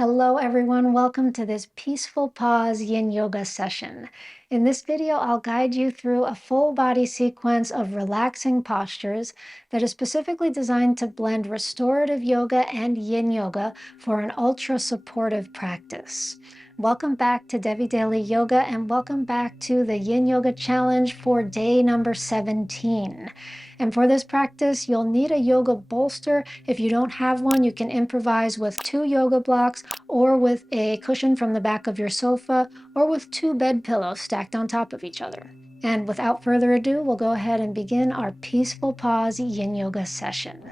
Hello everyone, welcome to this Peaceful Pause Yin Yoga session. In this video, I'll guide you through a full body sequence of relaxing postures that is specifically designed to blend restorative yoga and Yin Yoga for an ultra supportive practice. Welcome back to Devi Daily Yoga and welcome back to the Yin Yoga Challenge for day number 17. And for this practice, you'll need a yoga bolster. If you don't have one, you can improvise with 2 yoga blocks or with a cushion from the back of your sofa or with 2 bed pillows stacked on top of each other. And without further ado, we'll go ahead and begin our Peaceful Pause Yin Yoga session.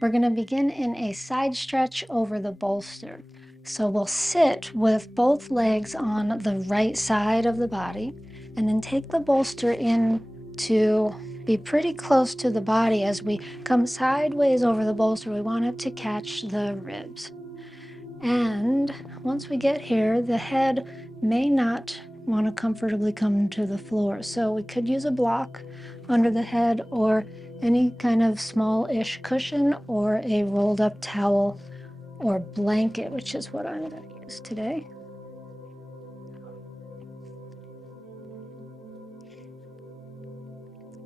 We're going to begin in a side stretch over the bolster. So we'll sit with both legs on the right side of the body and then take the bolster in to be pretty close to the body. As we come sideways over the bolster, we want it to catch the ribs. And once we get here, the head may not want to comfortably come to the floor. So we could use a block under the head or any kind of small-ish cushion or a rolled up towel or blanket, which is what I'm going to use today.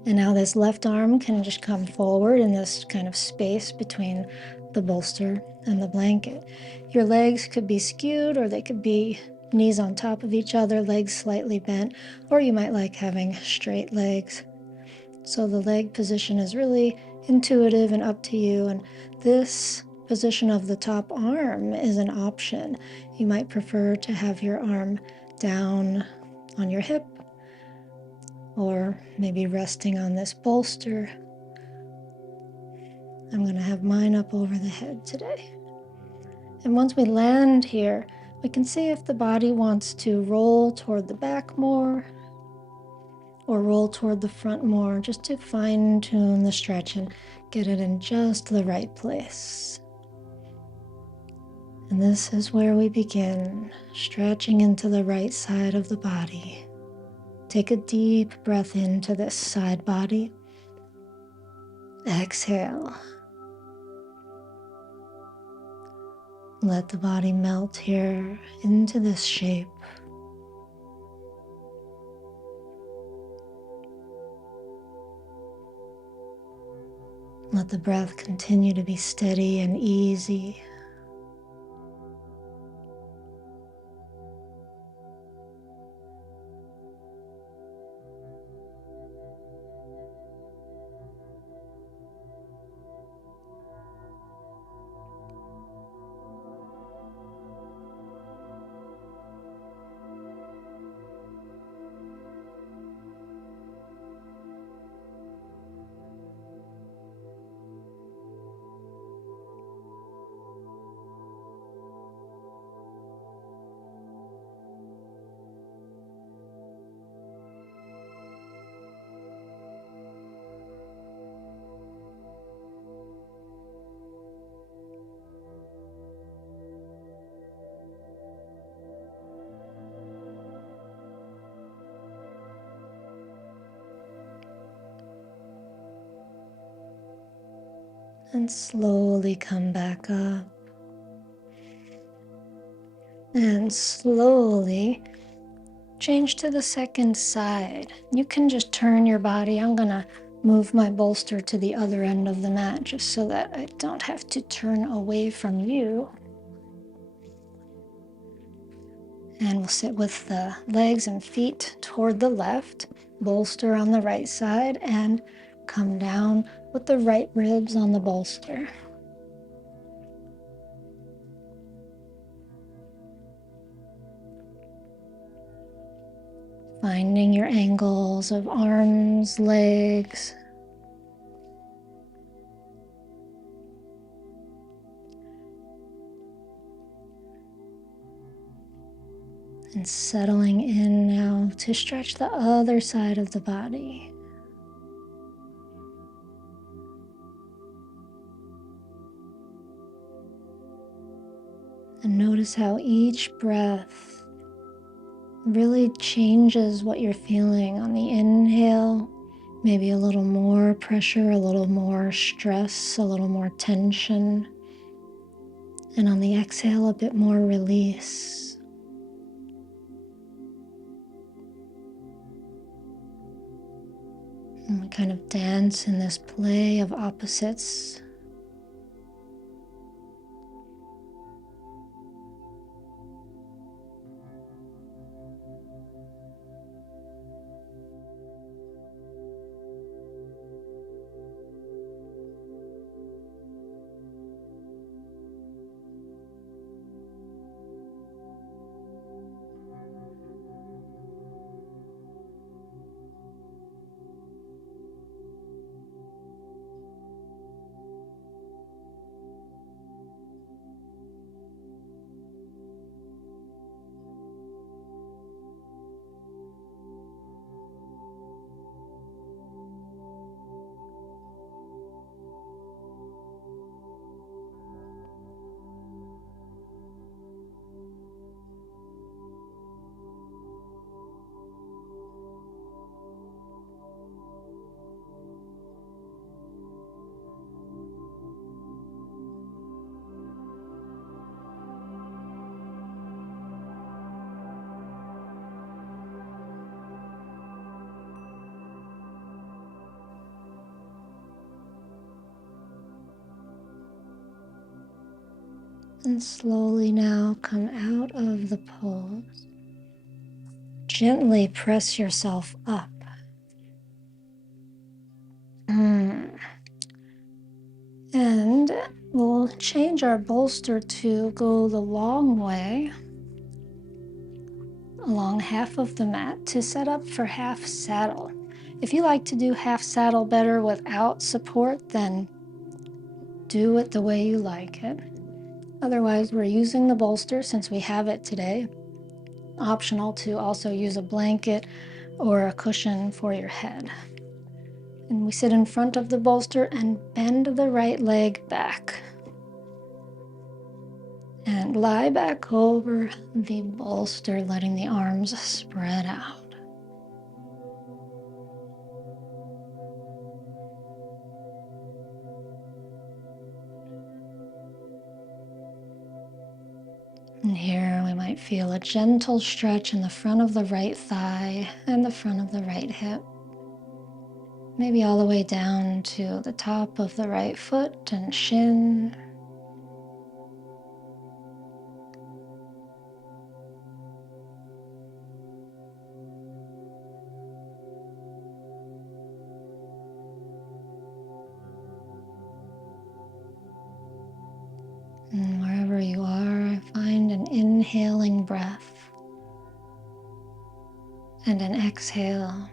And now this left arm can just come forward in this kind of space between the bolster and the blanket. Your legs could be skewed, or they could be knees on top of each other, legs slightly bent, or you might like having straight legs. So the leg position is really intuitive and up to you. And this position of the top arm is an option. You might prefer to have your arm down on your hip, or maybe resting on this bolster. I'm going to have mine up over the head today. And once we land here, we can see if the body wants to roll toward the back more or roll toward the front more, just to fine-tune the stretch and get it in just the right place. And this is where we begin, stretching into the right side of the body. Take a deep breath into this side body. Exhale. Let the body melt here into this shape. Let the breath continue to be steady and easy. And slowly come back up. And slowly change to the second side. You can just turn your body. I'm gonna move my bolster to the other end of the mat just so that I don't have to turn away from you. And we'll sit with the legs and feet toward the left, bolster on the right side, and come down with the right ribs on the bolster. Finding your angles of arms, legs. And settling in now to stretch the other side of the body. And notice how each breath really changes what you're feeling. On the inhale, maybe a little more pressure, a little more stress, a little more tension. And on the exhale, a bit more release. And we kind of dance in this play of opposites. And slowly now come out of the pose. Gently press yourself up. And we'll change our bolster to go the long way, along half of the mat, to set up for half saddle. If you like to do half saddle better without support, then do it the way you like it. Otherwise, we're using the bolster since we have it today. Optional to also use a blanket or a cushion for your head. And we sit in front of the bolster and bend the right leg back. And lie back over the bolster, letting the arms spread out. And here we might feel a gentle stretch in the front of the right thigh and the front of the right hip. Maybe all the way down to the top of the right foot and shin. And wherever you are, find an inhaling breath and an exhale.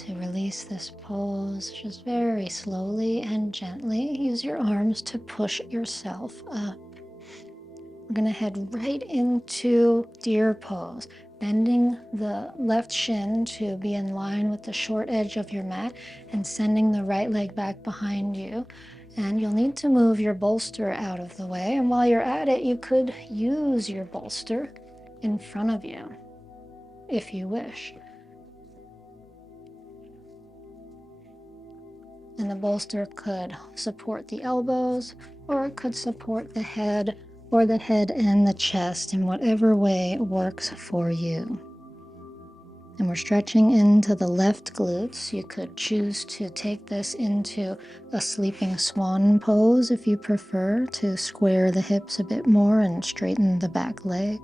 to release this pose, just very slowly and gently. Use your arms to push yourself up. We're going to head right into deer pose, bending the left shin to be in line with the short edge of your mat and sending the right leg back behind you. And you'll need to move your bolster out of the way. And while you're at it, you could use your bolster in front of you if you wish. And the bolster could support the elbows, or it could support the head, or the head and the chest in whatever way works for you. And we're stretching into the left glutes. You could choose to take this into a sleeping swan pose if you prefer, to square the hips a bit more and straighten the back leg.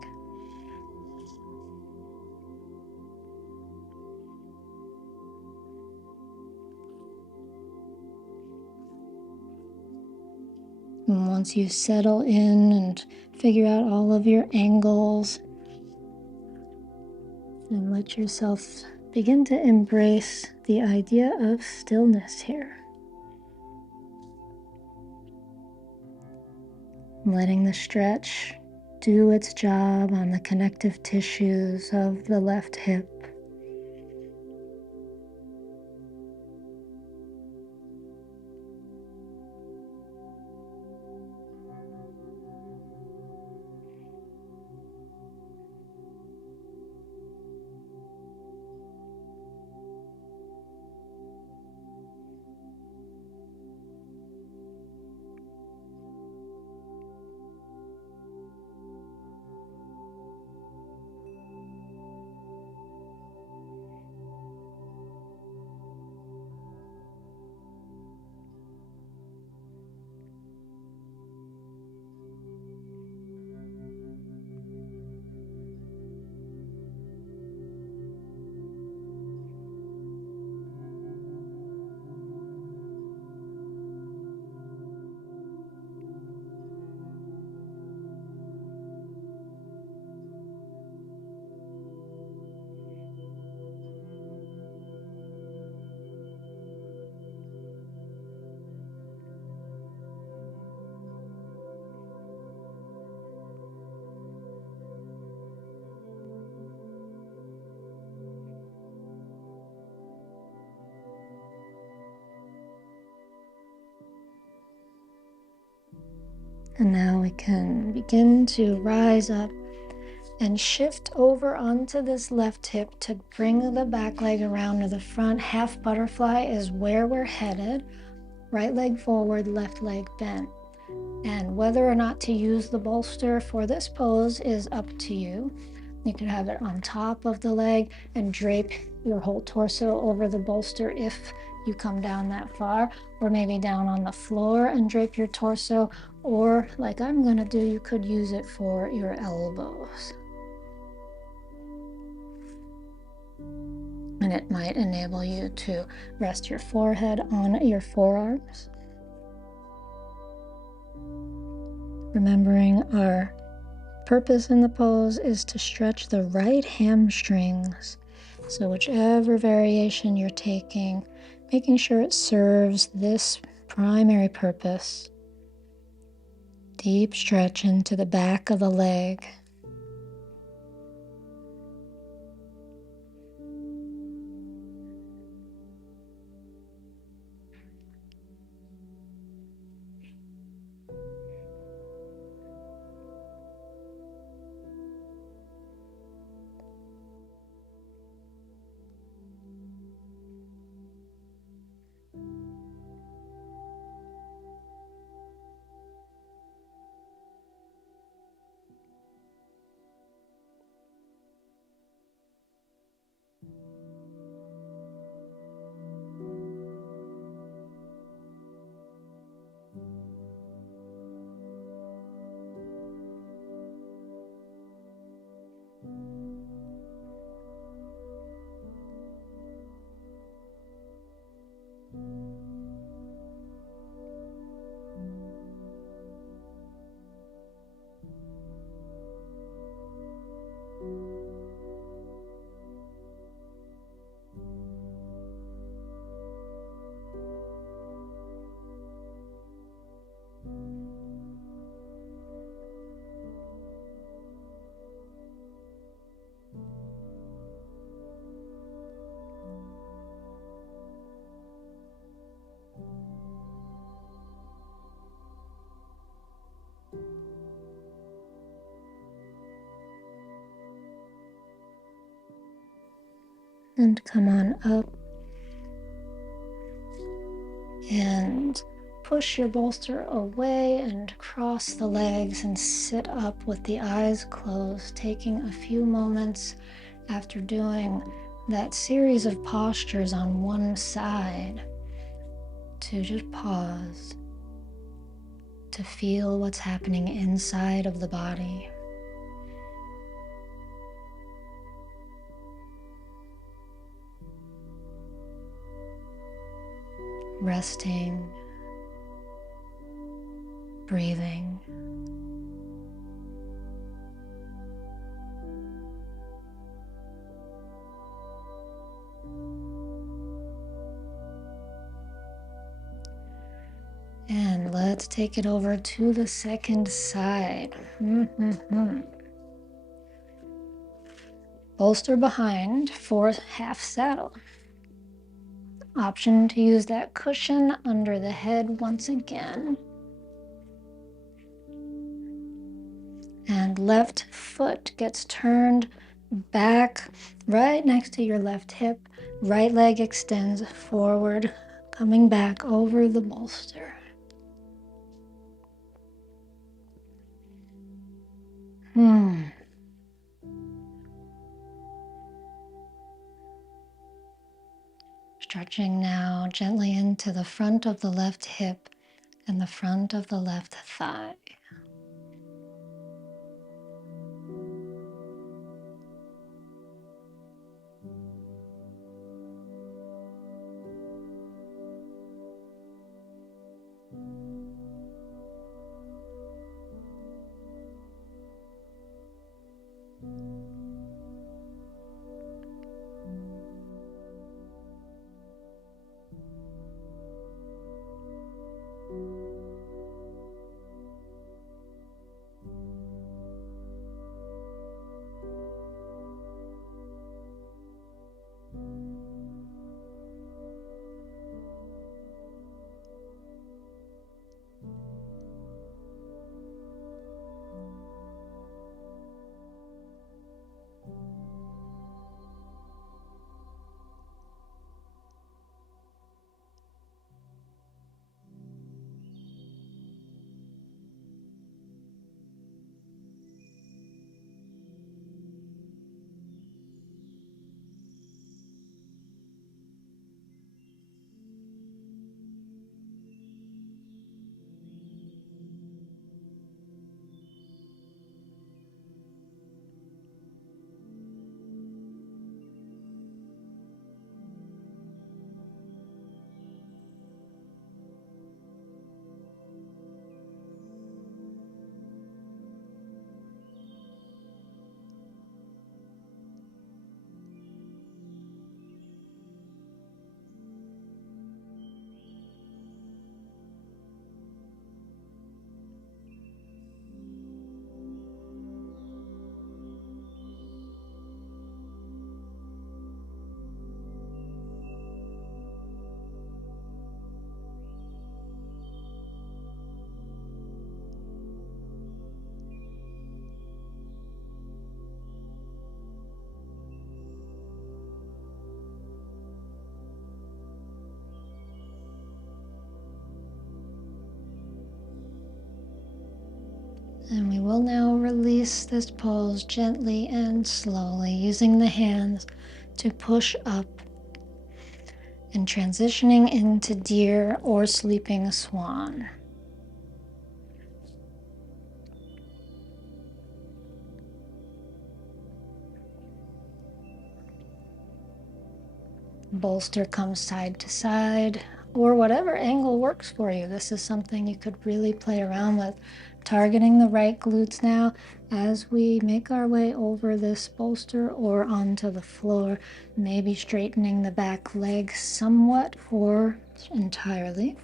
And once you settle in and figure out all of your angles, and let yourself begin to embrace the idea of stillness here. Letting the stretch do its job on the connective tissues of the left hip. And now we can begin to rise up and shift over onto this left hip to bring the back leg around to the front. Half butterfly is where we're headed. Right leg forward, left leg bent. And whether or not to use the bolster for this pose is up to you. You could have it on top of the leg and drape your whole torso over the bolster if you come down that far, or maybe down on the floor and drape your torso, or like I'm gonna do, you could use it for your elbows. And it might enable you to rest your forehead on your forearms. Remembering our purpose in the pose is to stretch the right hamstrings. So whichever variation you're taking, making sure it serves this primary purpose. Deep stretch into the back of the leg. And come on up and push your bolster away and cross the legs and sit up with the eyes closed, taking a few moments after doing that series of postures on one side to just pause, to feel what's happening inside of the body. Resting, breathing. And let's take it over to the second side. Bolster behind for half saddle. Option to use that cushion under the head once again. And left foot gets turned back right next to your left hip. Right leg extends forward, coming back over the bolster. Stretching now gently into the front of the left hip and the front of the left thigh. And we will now release this pose gently and slowly, using the hands to push up and transitioning into deer or sleeping swan. Bolster comes side to side, or whatever angle works for you. This is something you could really play around with. Targeting the right glutes now as we make our way over this bolster or onto the floor, maybe straightening the back leg somewhat or entirely.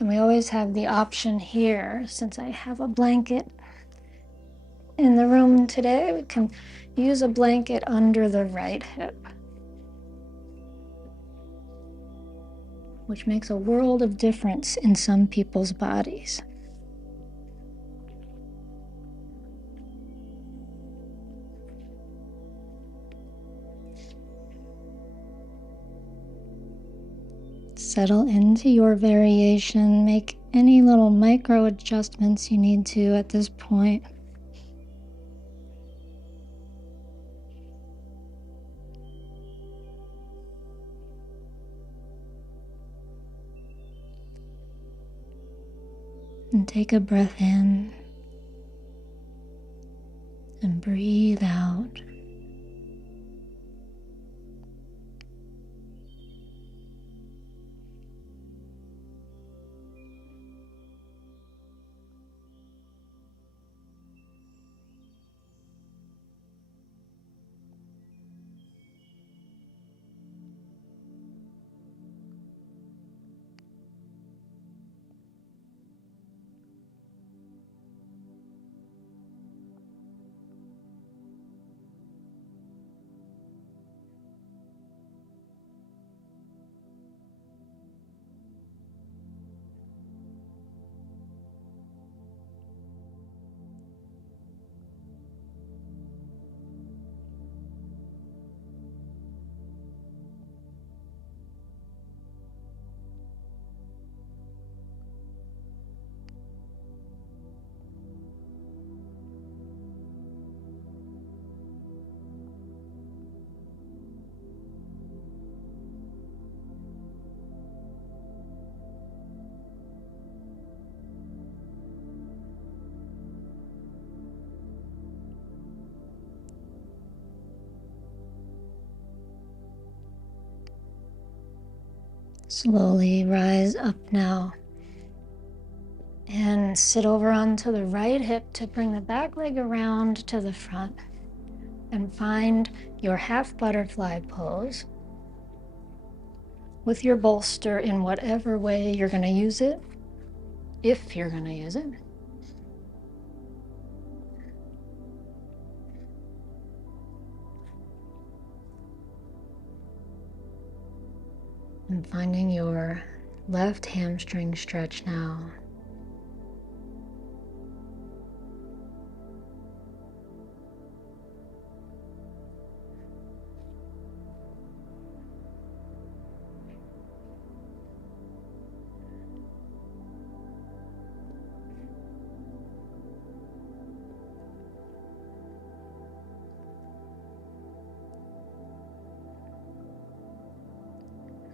And we always have the option here, since I have a blanket in the room today, we can use a blanket under the right hip, which makes a world of difference in some people's bodies. Settle into your variation. Make any little micro adjustments you need to at this point. And take a breath in and breathe out. Slowly rise up now and sit over onto the right hip to bring the back leg around to the front and find your half butterfly pose with your bolster in whatever way you're going to use it, if you're going to use it. And finding your left hamstring stretch now.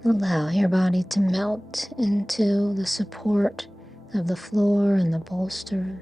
Allow your body to melt into the support of the floor and the bolster.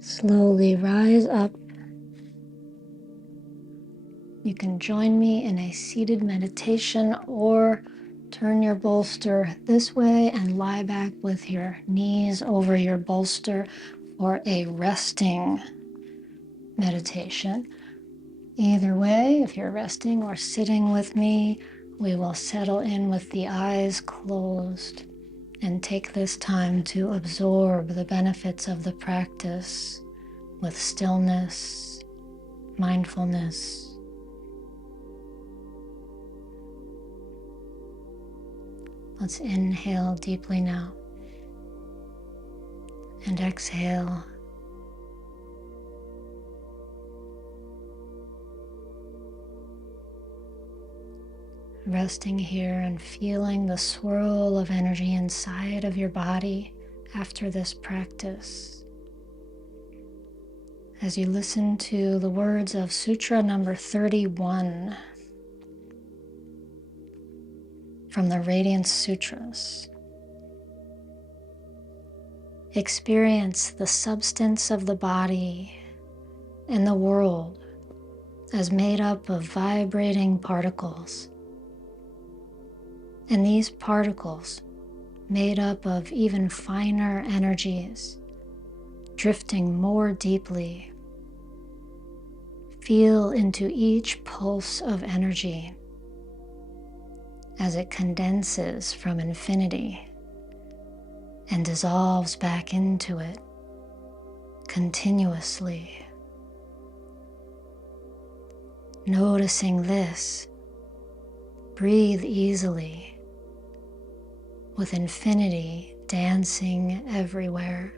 Slowly rise up. You can join me in a seated meditation or turn your bolster this way and lie back with your knees over your bolster for a resting meditation. Either way, if you're resting or sitting with me, we will settle in with the eyes closed and take this time to absorb the benefits of the practice with stillness, mindfulness. Let's inhale deeply now and exhale. Resting here and feeling the swirl of energy inside of your body after this practice. As you listen to the words of Sutra number 31 from the Radiance Sutras. Experience the substance of the body and the world as made up of vibrating particles. And these particles made up of even finer energies, drifting more deeply. Feel into each pulse of energy as it condenses from infinity and dissolves back into it continuously. Noticing this, breathe easily with infinity dancing everywhere.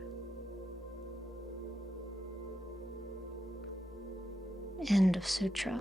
End of Sutra.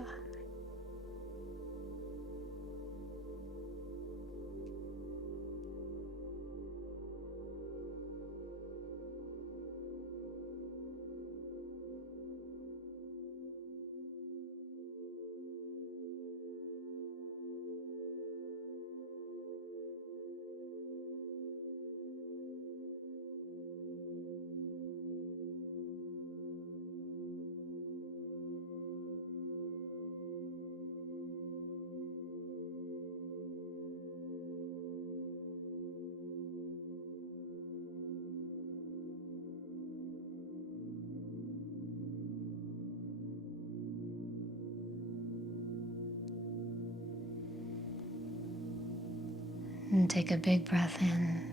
And take a big breath in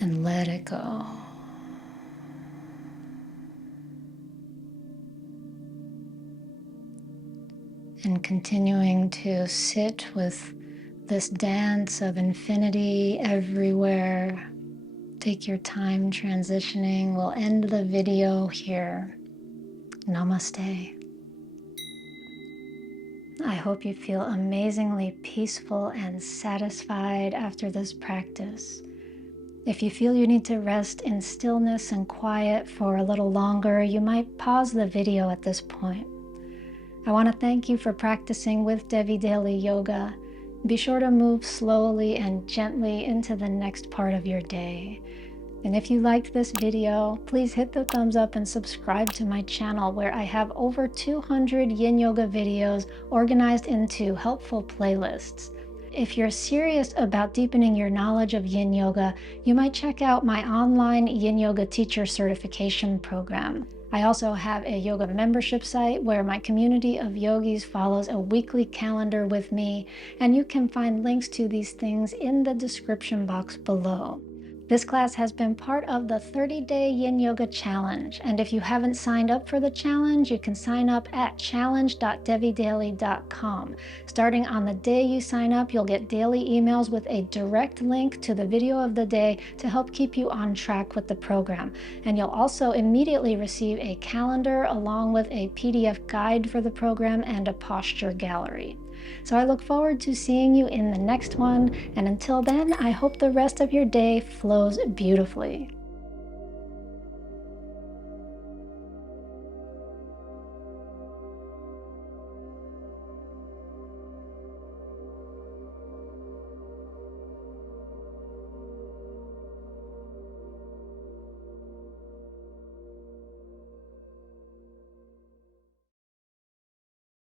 and let it go. And continuing to sit with this dance of infinity everywhere. Take your time transitioning. We'll end the video here. Namaste. I hope you feel amazingly peaceful and satisfied after this practice. If you feel you need to rest in stillness and quiet for a little longer, you might pause the video at this point. I want to thank you for practicing with Devi Daily Yoga. Be sure to move slowly and gently into the next part of your day. And if you liked this video, please hit the thumbs up and subscribe to my channel where I have over 200 Yin Yoga videos organized into helpful playlists. If you're serious about deepening your knowledge of Yin Yoga, you might check out my online Yin Yoga teacher certification program. I also have a yoga membership site where my community of yogis follows a weekly calendar with me, and you can find links to these things in the description box below. This class has been part of the 30-day Yin Yoga Challenge, and if you haven't signed up for the challenge, you can sign up at challenge.devidaily.com. Starting on the day you sign up, you'll get daily emails with a direct link to the video of the day to help keep you on track with the program. And you'll also immediately receive a calendar along with a PDF guide for the program and a posture gallery. So I look forward to seeing you in the next one, and until then, I hope the rest of your day flows beautifully.